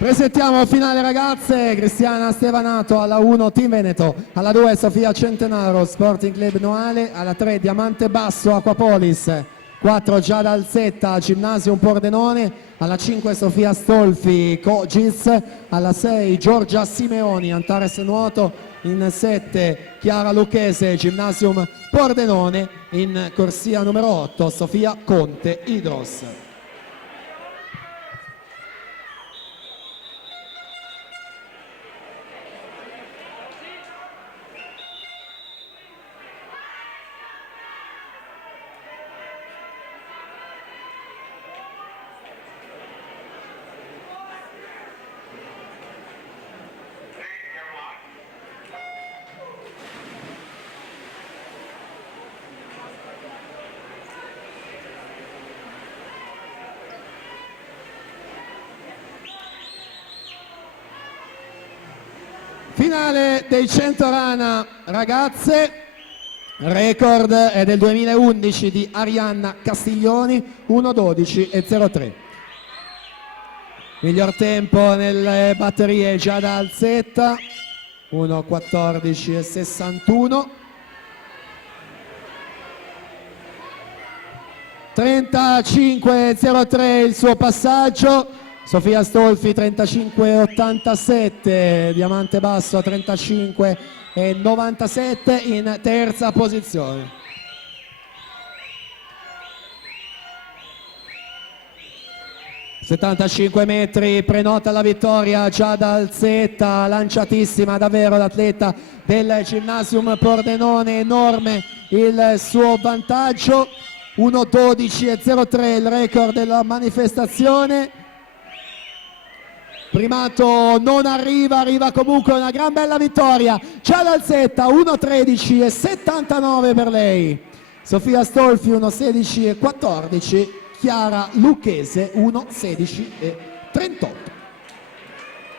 Presentiamo finale ragazze, Cristiana Stevanato alla 1 Team Veneto, alla 2 Sofia Centenaro Sporting Club Noale, alla 3 Diamante Basso Aquapolis, 4 Giada Alzetta Gymnasium Pordenone, alla 5 Sofia Stolfi Cogis, alla 6 Giorgia Simeoni Antares Nuoto, in 7 Chiara Lucchese Gymnasium Pordenone, in corsia numero 8 Sofia Conte Hydros. Finale dei 100 rana ragazze, record è del 2011 di Arianna Castiglioni, 1:12:03. Miglior tempo nelle batterie Giada Alzetta, 1:14:61. 35:03 il suo passaggio. Sofia Stolfi 35,87, Diamante Basso a 35,97 in terza posizione. (75 metri) prenota la vittoria Giada Alzetta, lanciatissima davvero l'atleta del Gymnasium Pordenone, enorme il suo vantaggio, 1:12:03 il record della manifestazione. Primato non arriva comunque una gran bella vittoria. Giada Alzetta 1:13:79 per lei. Sofia Stolfi 1:16:14. Chiara Lucchese 1:16:38.